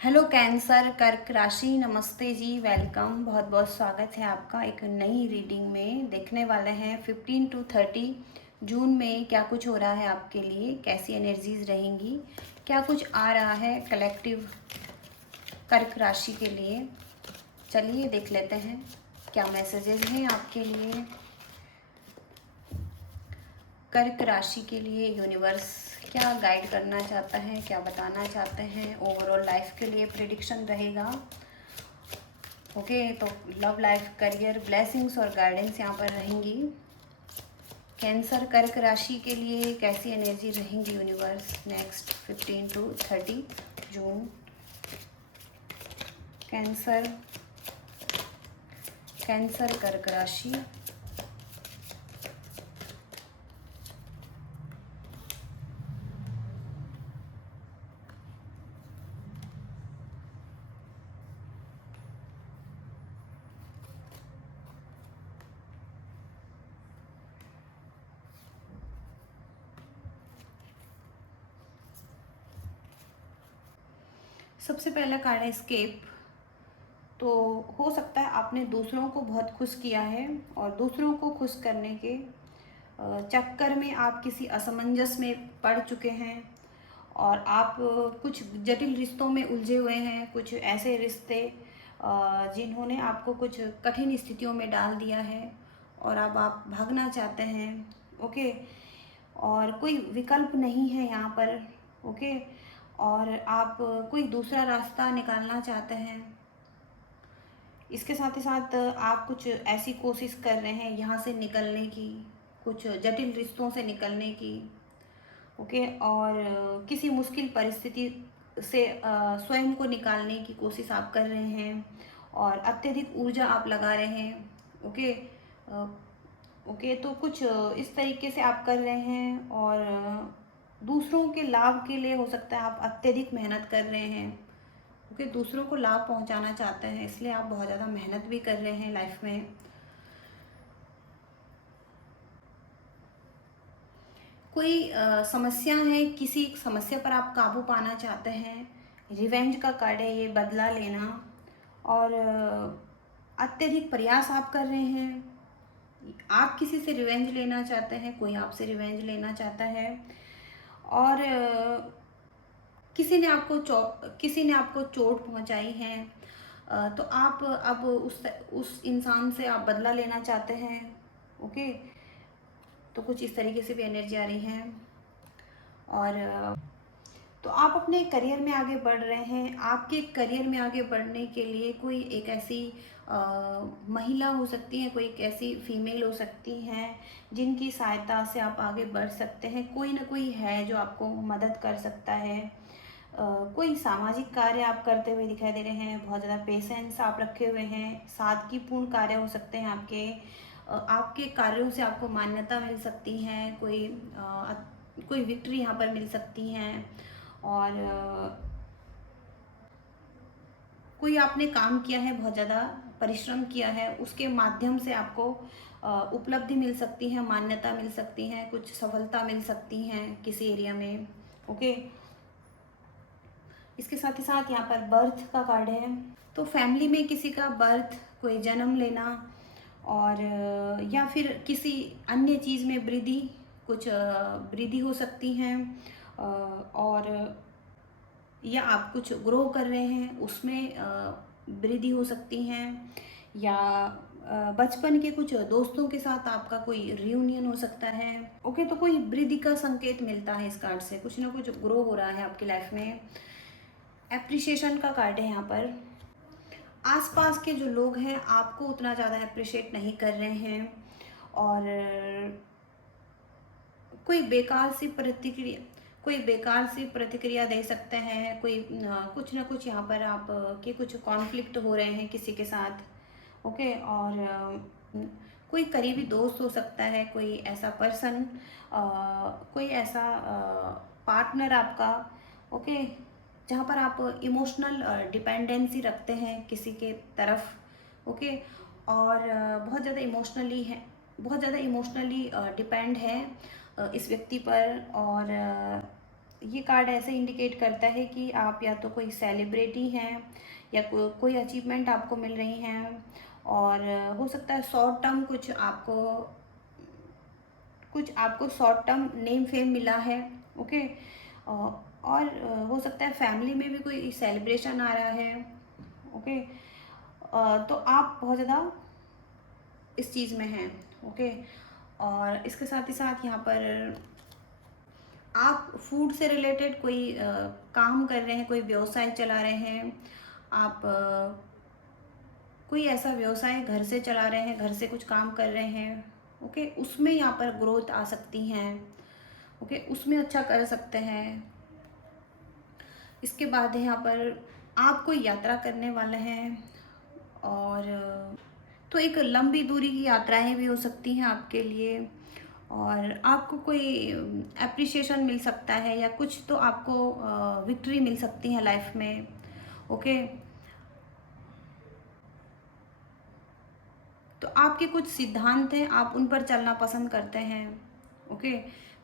Hello cancer कर्क राशि, नमस्ते जी, वेलकम। बहुत बहुत स्वागत है आपका एक नई रीडिंग में। देखने वाले हैं 15 to 30 जून में क्या कुछ हो रहा है आपके लिए, कैसी एनर्जीज रहेंगी, क्या कुछ आ रहा है कलेक्टिव कर्क राशि के लिए। चलिए देख लेते हैं क्या मैसेजेस हैं आपके लिए कर्क राशि के लिए। यूनिवर्स क्या गाइड करना चाहता है, क्या बताना चाहते हैं, ओवरऑल लाइफ के लिए प्रिडिक्शन रहेगा। ओके, तो लव लाइफ, करियर, ब्लेसिंग्स और गाइडेंस यहाँ पर रहेंगी। कैंसर कर्क राशि के लिए कैसी एनर्जी रहेंगी universe next 15 to 30 June. Cancer कर्क राशि। सबसे पहला कार्ड है एस्केप। तो हो सकता है आपने दूसरों को बहुत खुश किया है और दूसरों को खुश करने के चक्कर में आप किसी असमंजस में पड़ चुके हैं और आप कुछ जटिल रिश्तों में उलझे हुए हैं। कुछ ऐसे रिश्ते जिन्होंने आपको कुछ कठिन स्थितियों में डाल दिया है और अब आप भागना चाहते हैं। ओके, और कोई विकल्प नहीं है यहाँ पर। ओके, और आप कोई दूसरा रास्ता निकालना चाहते हैं। इसके साथ ही साथ आप कुछ ऐसी कोशिश कर रहे हैं यहाँ से निकलने की, कुछ जटिल रिश्तों से निकलने की। ओके, और किसी मुश्किल परिस्थिति से स्वयं को निकालने की कोशिश आप कर रहे हैं और अत्यधिक ऊर्जा आप लगा रहे हैं। ओके, ओके, तो कुछ इस तरीके से आप कर रहे हैं और दूसरों के लाभ के लिए हो सकता है आप अत्यधिक मेहनत कर रहे हैं। ओके, दूसरों को लाभ पहुंचाना चाहते हैं, इसलिए आप बहुत ज़्यादा मेहनत भी कर रहे हैं लाइफ में। कोई समस्या है, किसी समस्या पर आप काबू पाना चाहते हैं। रिवेंज का कार्ड है ये, बदला लेना। और अत्यधिक प्रयास आप कर रहे हैं। आप किसी से रिवेंज लेना चाहते हैं, कोई आपसे रिवेंज लेना चाहता है। और किसी ने आपको चोट पहुंचाई है। तो आप अब उस इंसान से आप बदला लेना चाहते हैं। ओके, तो कुछ इस तरीके से भी एनर्जी आ रही है। और तो आप अपने करियर में आगे बढ़ रहे हैं। आपके करियर में आगे बढ़ने के लिए कोई एक ऐसी महिला हो सकती है, कोई एक ऐसी फीमेल हो सकती हैं जिनकी सहायता से आप आगे बढ़ सकते हैं। कोई ना कोई है जो आपको मदद कर सकता है। कोई सामाजिक कार्य आप करते हुए दिखाई दे रहे हैं। बहुत ज़्यादा पेशेंस आप रखे हुए हैं। सादगीपूर्ण कार्य हो सकते हैं आपके। आपके कार्यों से आपको मान्यता मिल सकती है। कोई विक्ट्री यहाँ पर मिल सकती हैं। और कोई आपने काम किया है, बहुत ज़्यादा परिश्रम किया है, उसके माध्यम से आपको उपलब्धि मिल सकती है, मान्यता मिल सकती है, कुछ सफलता मिल सकती हैं किसी एरिया में। ओके, इसके साथ ही साथ यहाँ पर बर्थ का कार्ड है। तो फैमिली में किसी का बर्थ, कोई जन्म लेना और या फिर किसी अन्य चीज़ में वृद्धि, कुछ वृद्धि हो सकती हैं। और या आप कुछ ग्रो कर रहे हैं उसमें वृद्धि हो सकती हैं। या बचपन के कुछ दोस्तों के साथ आपका कोई रियूनियन हो सकता है। ओके, तो कोई वृद्धि का संकेत मिलता है इस कार्ड से, कुछ ना कुछ ग्रो हो रहा है आपकी लाइफ में। एप्रिसिएशन का कार्ड है यहाँ पर। आसपास के जो लोग हैं आपको उतना ज़्यादा अप्रिशिएट नहीं कर रहे हैं और कोई बेकार सी प्रतिक्रिया दे सकते हैं। कोई कुछ ना कुछ यहाँ पर आप के कुछ कॉन्फ्लिक्ट हो रहे हैं किसी के साथ। ओके, और कोई करीबी दोस्त हो सकता है, कोई ऐसा पर्सन, कोई ऐसा पार्टनर आपका। ओके, जहाँ पर आप इमोशनल डिपेंडेंसी रखते हैं किसी के तरफ। ओके, और बहुत ज़्यादा इमोशनली डिपेंड है इस व्यक्ति पर। और ये कार्ड ऐसे इंडिकेट करता है कि आप या तो कोई सेलिब्रिटी हैं या कोई अचीवमेंट आपको मिल रही हैं, और हो सकता है कुछ आपको शॉर्ट टर्म नेम फेम मिला है। ओके। और हो सकता है फैमिली में भी कोई सेलिब्रेशन आ रहा है। ओके। तो आप बहुत ज़्यादा इस चीज़ में हैं। ओके। और इसके साथ ही साथ यहाँ पर आप फूड से रिलेटेड कोई काम कर रहे हैं, कोई व्यवसाय चला रहे हैं, आप कोई ऐसा व्यवसाय घर से चला रहे हैं, घर से कुछ काम कर रहे हैं। ओके, उसमें यहाँ पर ग्रोथ आ सकती हैं। ओके, उसमें अच्छा कर सकते हैं। इसके बाद यहाँ पर आप कोई यात्रा करने वाले हैं, और तो एक लंबी दूरी की यात्राएं भी हो सकती हैं आपके लिए, और आपको कोई एप्रिसिएशन मिल सकता है, या कुछ तो आपको विक्ट्री मिल सकती है लाइफ में। ओके। तो आपके कुछ सिद्धांत हैं, आप उन पर चलना पसंद करते हैं। ओके,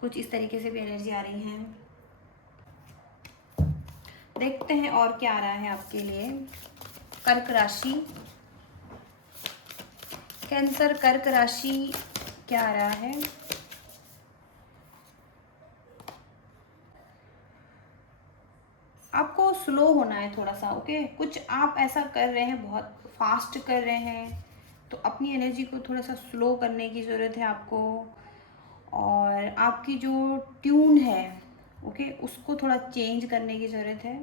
कुछ इस तरीके से भी एनर्जी आ रही हैं। देखते हैं और क्या आ रहा है आपके लिए। कर्क राशि, कैंसर कर्क राशि, क्या आ रहा है? आपको स्लो होना है थोड़ा सा। ओके, कुछ आप ऐसा कर रहे हैं, बहुत फास्ट कर रहे हैं, तो अपनी एनर्जी को थोड़ा सा स्लो करने की ज़रूरत है आपको। और आपकी जो ट्यून है, ओके, उसको थोड़ा चेंज करने की ज़रूरत है।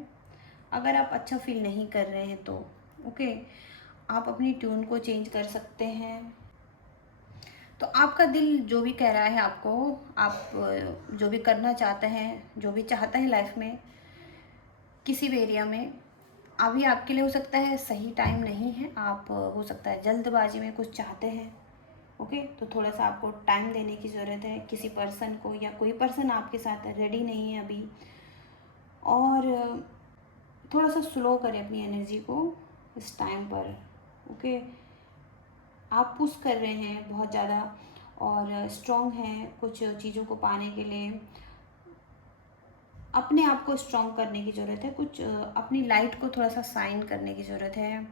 अगर आप अच्छा फील नहीं कर रहे हैं तो ओके, आप अपनी ट्यून को चेंज कर सकते हैं। तो आपका दिल जो भी कह रहा है आपको, आप जो भी करना चाहते हैं, जो भी चाहते हैं लाइफ में, किसी भी एरिया में, अभी आपके लिए हो सकता है सही टाइम नहीं है। आप हो सकता है जल्दबाजी में कुछ चाहते हैं। ओके, तो थोड़ा सा आपको टाइम देने की ज़रूरत है किसी पर्सन को, या कोई पर्सन आपके साथ रेडी नहीं है अभी। और थोड़ा सा स्लो करें अपनी एनर्जी को इस टाइम पर। ओके, आप पुश कर रहे हैं बहुत ज़्यादा और स्ट्रॉन्ग हैं कुछ चीज़ों को पाने के लिए। अपने आप को स्ट्रॉन्ग करने की ज़रूरत है, कुछ अपनी लाइट को थोड़ा सा शाइन करने की ज़रूरत है।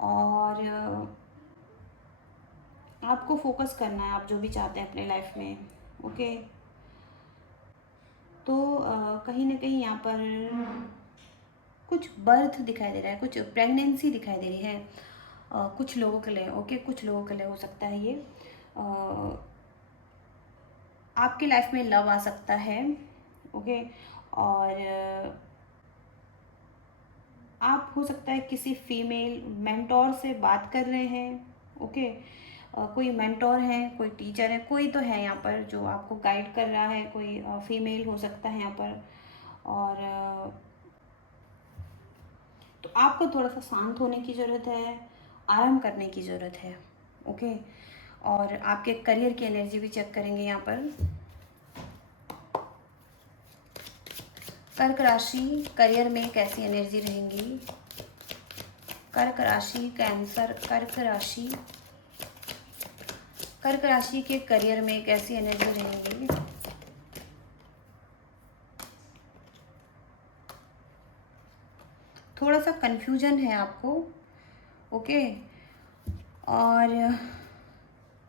और आपको फोकस करना है आप जो भी चाहते हैं अपने लाइफ में। ओके, तो कहीं ना कहीं यहाँ पर कुछ बर्थ दिखाई दे रहा है, कुछ प्रेगनेंसी दिखाई दे रही है कुछ लोगों के लिए। ओके, कुछ लोगों के लिए हो सकता है ये आपकी लाइफ में लव आ सकता है। ओके, और आप हो सकता है किसी फीमेल मेंटोर से बात कर रहे हैं। ओके, कोई मेंटोर है, कोई टीचर है, कोई तो है यहाँ पर जो आपको गाइड कर रहा है, कोई फीमेल हो सकता है यहाँ पर। और तो आपको थोड़ा सा शांत होने की ज़रूरत है, आराम करने की ज़रूरत है। ओके, और आपके करियर की एनर्जी भी चेक करेंगे यहाँ पर। कर्क राशि, करियर में कैसी एनर्जी रहेंगी? कर्क राशि, कैंसर कर्क राशि, कर्क राशि के करियर में कैसी एनर्जी रहेंगी? थोड़ा सा कंफ्यूजन है आपको। ओके, और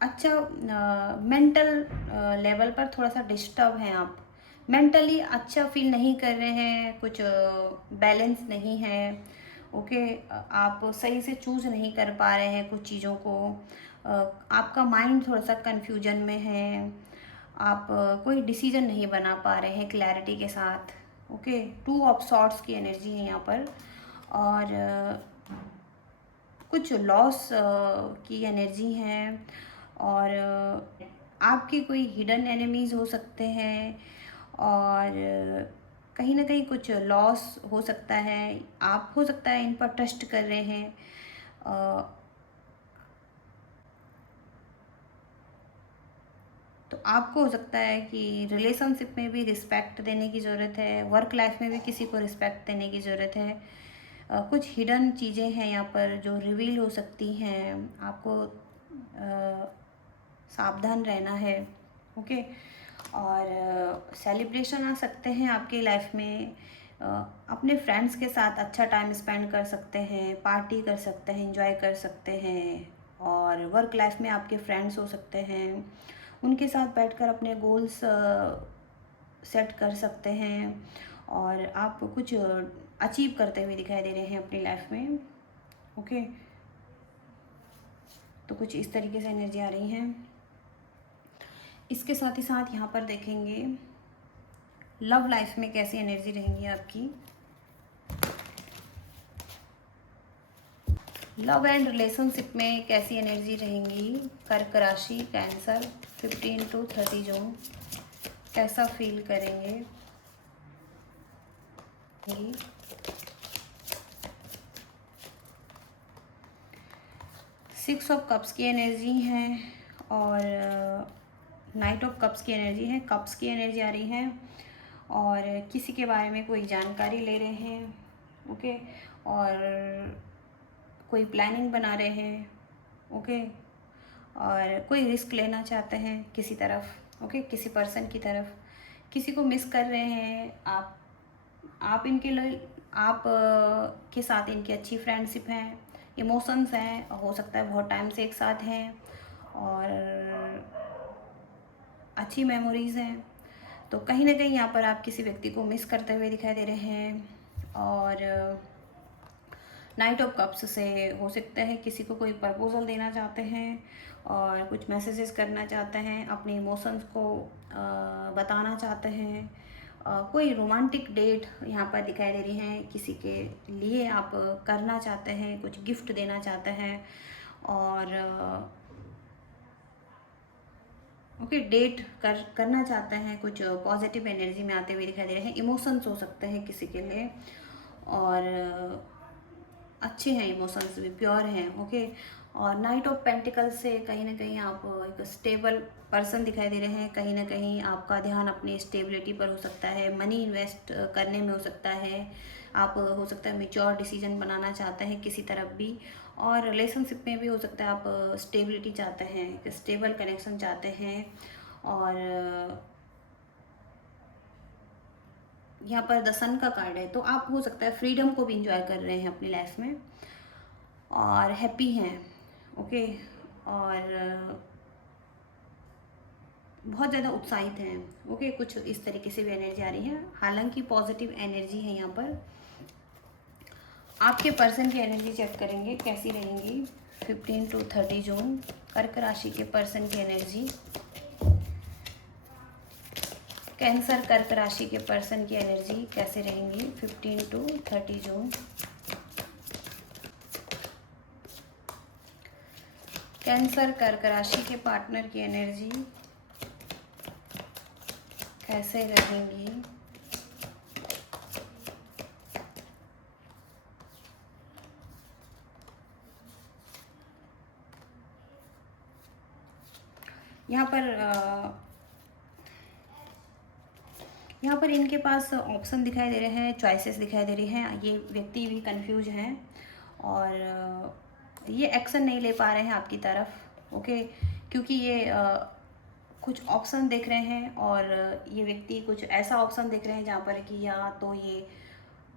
अच्छा मेंटल लेवल पर थोड़ा सा डिस्टर्ब हैं आप, मेंटली अच्छा फील नहीं कर रहे हैं, कुछ बैलेंस नहीं है। ओके, आप सही से चूज़ नहीं कर पा रहे हैं कुछ चीज़ों को। आपका माइंड थोड़ा सा कंफ्यूजन में है। आप कोई डिसीजन नहीं बना पा रहे हैं क्लैरिटी के साथ। ओके, टू ऑफ सॉर्ट्स की एनर्जी है यहाँ पर। और कुछ लॉस की एनर्जी है। और आपके कोई हिडन एनिमीज़ हो सकते हैं, और कहीं ना कहीं कुछ लॉस हो सकता है। आप हो सकता है इन पर ट्रस्ट कर रहे हैं। तो आपको हो सकता है कि रिलेशनशिप में भी रिस्पेक्ट देने की ज़रूरत है, वर्क लाइफ में भी किसी को रिस्पेक्ट देने की ज़रूरत है। कुछ हिडन चीज़ें हैं यहाँ पर जो रिवील हो सकती हैं, आपको सावधान रहना है। ओके, और सेलिब्रेशन आ सकते हैं आपकी लाइफ में। अपने फ्रेंड्स के साथ अच्छा टाइम स्पेंड कर सकते हैं, पार्टी कर सकते हैं, एंजॉय कर सकते हैं। और वर्क लाइफ में आपके फ्रेंड्स हो सकते हैं, उनके साथ बैठकर अपने गोल्स सेट कर सकते हैं और आप कुछ अचीव करते हुए दिखाई दे रहे हैं अपनी लाइफ में। ओके, तो कुछ इस तरीके से एनर्जी आ रही हैं। इसके साथ ही साथ यहाँ पर देखेंगे लव लाइफ में कैसी एनर्जी रहेंगी आपकी। लव एंड रिलेशनशिप में कैसी एनर्जी रहेंगी। कर्क राशि, कैंसर, 15 to 30 जून कैसा फील करेंगे। 6 ऑफ कप्स की एनर्जी है और नाइट ऑफ कप्स की एनर्जी है। कप्स की एनर्जी आ रही है और किसी के बारे में कोई जानकारी ले रहे हैं। ओके, और कोई प्लानिंग बना रहे हैं। ओके, और कोई रिस्क लेना चाहते हैं किसी तरफ। ओके, किसी पर्सन की तरफ, किसी को मिस कर रहे हैं आप इनके लिए, आप के साथ इनकी अच्छी फ्रेंडशिप है, इमोशंस हैं, हो सकता है बहुत टाइम से एक साथ हैं और अच्छी मेमोरीज़ हैं। तो कहीं ना कहीं यहाँ पर आप किसी व्यक्ति को मिस करते हुए दिखाई दे रहे हैं। और नाइट ऑफ कप्स से हो सकता है किसी को कोई प्रपोजल देना चाहते हैं और कुछ मैसेजेस करना चाहते हैं, अपने इमोशंस को बताना चाहते हैं। कोई रोमांटिक डेट यहाँ पर दिखाई दे रही है, किसी के लिए आप करना चाहते हैं, कुछ गिफ्ट देना चाहते हैं और ओके डेट करना चाहते हैं। कुछ पॉजिटिव एनर्जी में आते हुए दिखाई दे रहे हैं। इमोशंस हो सकते हैं किसी के लिए और अच्छे हैं, इमोशंस भी प्योर हैं। ओके, और नाइट ऑफ पेंटिकल्स से कहीं ना कहीं आप एक स्टेबल पर्सन दिखाई दे रहे हैं। कहीं ना कहीं आपका ध्यान अपनी स्टेबिलिटी पर हो सकता है, मनी इन्वेस्ट करने में हो सकता है, आप हो सकता है मेच्योर डिसीजन बनाना चाहते हैं किसी तरफ भी। और रिलेशनशिप में भी हो सकता है आप स्टेबिलिटी चाहते हैं, एक स्टेबल कनेक्शन चाहते हैं। और यहाँ पर द सन का कार्ड है, तो आप हो सकता है फ्रीडम को भी इंजॉय कर रहे हैं अपनी लाइफ में और हैप्पी हैं। ओके, और बहुत ज़्यादा उत्साहित हैं। ओके, कुछ इस तरीके से भी एनर्जी आ रही है। हालांकि पॉजिटिव एनर्जी है यहाँ पर। आपके पर्सन की एनर्जी चेक करेंगे कैसी रहेंगी 15 to 30 जून। कर्क राशि के पर्सन की एनर्जी, कैंसर कर्क राशि के पर्सन की एनर्जी कैसे रहेंगी 15 to 30 जून। कैंसर कर्क राशि के पार्टनर की एनर्जी कैसे रहेंगी। यहाँ पर इनके पास ऑप्शन दिखाई दे रहे हैं, चॉइसेस दिखाई दे रही हैं। ये व्यक्ति भी कंफ्यूज हैं और ये एक्शन नहीं ले पा रहे हैं आपकी तरफ। ओके, क्योंकि ये कुछ ऑप्शन देख रहे हैं और ये व्यक्ति कुछ ऐसा ऑप्शन देख रहे हैं जहाँ पर कि या तो ये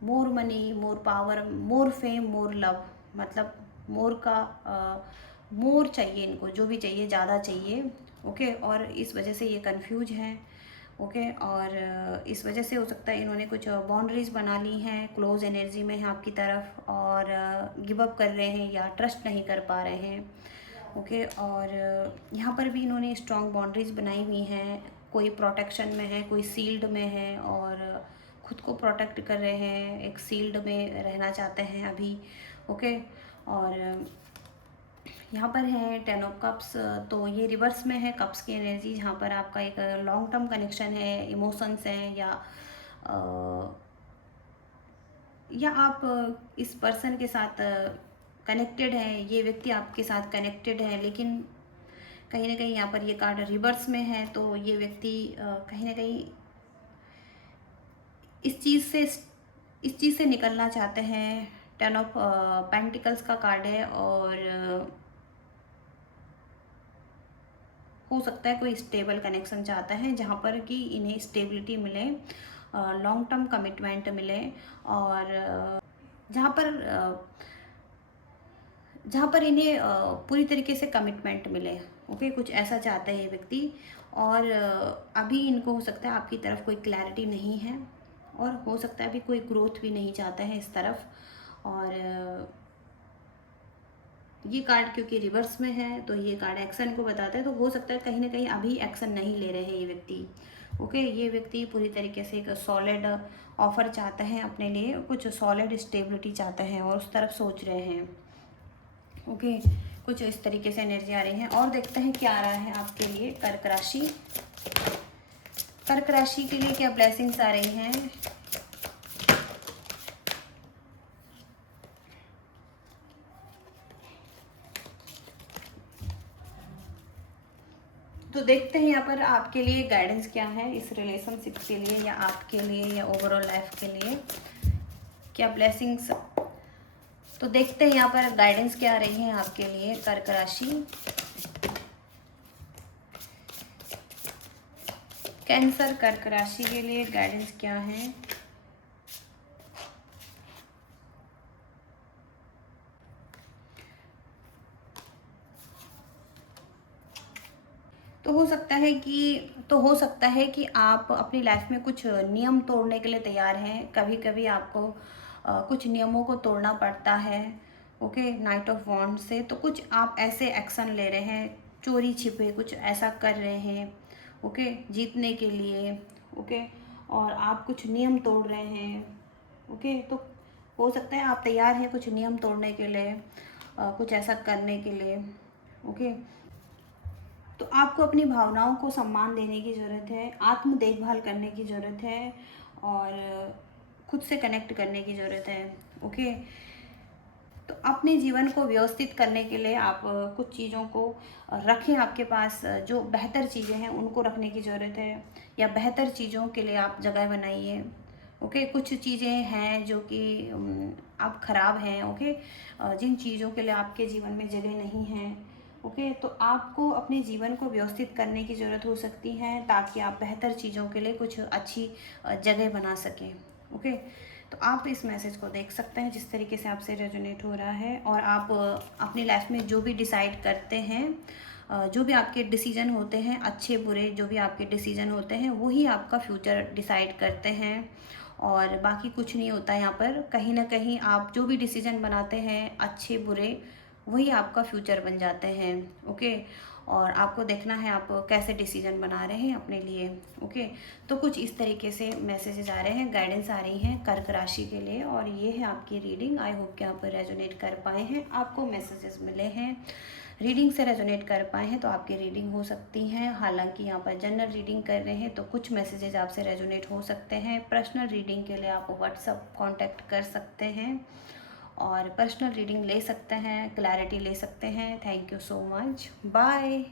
मोर मनी, मोर पावर, मोर फेम, मोर लव, मतलब मोर का मोर चाहिए इनको, जो भी चाहिए ज़्यादा चाहिए। ओके, और इस वजह से ये कंफ्यूज हैं। ओके, और इस वजह से हो सकता है इन्होंने कुछ बाउंड्रीज बना ली हैं, क्लोज एनर्जी में है आपकी तरफ और गिव अप कर रहे हैं या ट्रस्ट नहीं कर पा रहे हैं। ओके, और यहाँ पर भी इन्होंने स्ट्रॉन्ग बाउंड्रीज बनाई हुई हैं। कोई प्रोटेक्शन में है, कोई सील्ड में है और खुद को प्रोटेक्ट कर रहे हैं, एक सील्ड में रहना चाहते हैं अभी। ओके, और यहाँ पर है 10 ऑफ कप्स, तो ये रिवर्स में है कप्स की एनर्जी, जहाँ पर आपका एक लॉन्ग टर्म कनेक्शन है, इमोशंस हैं या आप इस पर्सन के साथ कनेक्टेड हैं, ये व्यक्ति आपके साथ कनेक्टेड है। लेकिन कहीं ना कहीं यहाँ पर ये कार्ड रिवर्स में है, तो ये व्यक्ति कहीं ना कहीं इस चीज़ से निकलना चाहते हैं। 10 ऑफ पेंटिकल्स का कार्ड है और हो सकता है कोई स्टेबल कनेक्शन चाहता है जहाँ पर कि इन्हें स्टेबिलिटी मिले, लॉन्ग टर्म कमिटमेंट मिले, और जहाँ पर इन्हें पूरी तरीके से कमिटमेंट मिले। ओके, कुछ ऐसा चाहता है ये व्यक्ति। और अभी इनको हो सकता है आपकी तरफ कोई क्लैरिटी नहीं है, और हो सकता है अभी कोई ग्रोथ भी नहीं चाहता है इस तरफ। और ये कार्ड क्योंकि रिवर्स में है तो ये कार्ड एक्शन को बताता है, तो हो सकता है कहीं ना कहीं अभी एक्शन नहीं ले रहे हैं ये व्यक्ति। ओके, ये व्यक्ति पूरी तरीके से एक सॉलिड ऑफर चाहता है अपने लिए, कुछ सॉलिड स्टेबिलिटी चाहता है और उस तरफ सोच रहे हैं। ओके, कुछ इस तरीके से एनर्जी आ रही है। और देखते हैं क्या आ रहा है आपके लिए कर्क राशि। कर्क राशि के लिए क्या ब्लेसिंग्स आ रही हैं। तो देखते हैं यहाँ पर आपके लिए गाइडेंस क्या है इस रिलेशनशिप के लिए, या आपके लिए, या ओवरऑल लाइफ के लिए क्या ब्लेसिंग्स। तो देखते हैं यहाँ पर गाइडेंस क्या आ रही है आपके लिए कर्क राशि। कैंसर कर्क राशि के लिए गाइडेंस क्या है। तो हो सकता है कि आप अपनी लाइफ में कुछ नियम तोड़ने के लिए तैयार हैं। कभी कभी आपको कुछ नियमों को तोड़ना पड़ता है। ओके, नाइट ऑफ वॉन्ड से तो कुछ आप ऐसे एक्शन ले रहे हैं, चोरी छिपे कुछ ऐसा कर रहे हैं, ओके, जीतने के लिए। ओके, और आप कुछ नियम तोड़ रहे हैं। ओके, तो हो सकता है आप तैयार हैं कुछ नियम तोड़ने के लिए, कुछ ऐसा करने के लिए। ओके, तो आपको अपनी भावनाओं को सम्मान देने की ज़रूरत है, आत्म देखभाल करने की ज़रूरत है, और खुद से कनेक्ट करने की ज़रूरत है। ओके, तो अपने जीवन को व्यवस्थित करने के लिए आप कुछ चीज़ों को रखें आपके पास, जो बेहतर चीज़ें हैं उनको रखने की ज़रूरत है, या बेहतर चीज़ों के लिए आप जगह बनाइए। ओके, कुछ चीज़ें हैं जो कि आप ख़राब हैं। ओके, जिन चीज़ों के लिए आपके जीवन में जगह नहीं है। ओके, तो आपको अपने जीवन को व्यवस्थित करने की ज़रूरत हो सकती है ताकि आप बेहतर चीज़ों के लिए कुछ अच्छी जगह बना सकें। ओके, तो आप इस मैसेज को देख सकते हैं जिस तरीके से आपसे रेजोनेट हो रहा है। और आप अपनी लाइफ में जो भी डिसाइड करते हैं, जो भी आपके डिसीजन होते हैं, अच्छे बुरे जो भी आपके डिसीजन होते हैं, वही आपका फ्यूचर डिसाइड करते हैं। और बाकी कुछ नहीं होता यहाँ पर। कहीं ना कहीं आप जो भी डिसीजन बनाते हैं, अच्छे बुरे, वही आपका फ्यूचर बन जाते हैं। ओके, और आपको देखना है आप कैसे डिसीजन बना रहे हैं अपने लिए। ओके, तो कुछ इस तरीके से मैसेजेस आ रहे हैं, गाइडेंस आ रही हैं कर्क राशि के लिए। और ये है आपकी रीडिंग। आई होप कि आप रेजोनेट कर पाए हैं, आपको मैसेजेस मिले हैं, रीडिंग से रेजोनेट कर पाए हैं तो आपकी रीडिंग हो सकती हैं। हालांकि यहाँ पर जनरल रीडिंग कर रहे हैं तो कुछ मैसेजेस आपसे रेजोनेट हो सकते हैं। पर्सनल रीडिंग के लिए आप व्हाट्सअप कांटेक्ट कर सकते हैं और पर्सनल रीडिंग ले सकते हैं, क्लैरिटी ले सकते हैं। Thank you so much, bye.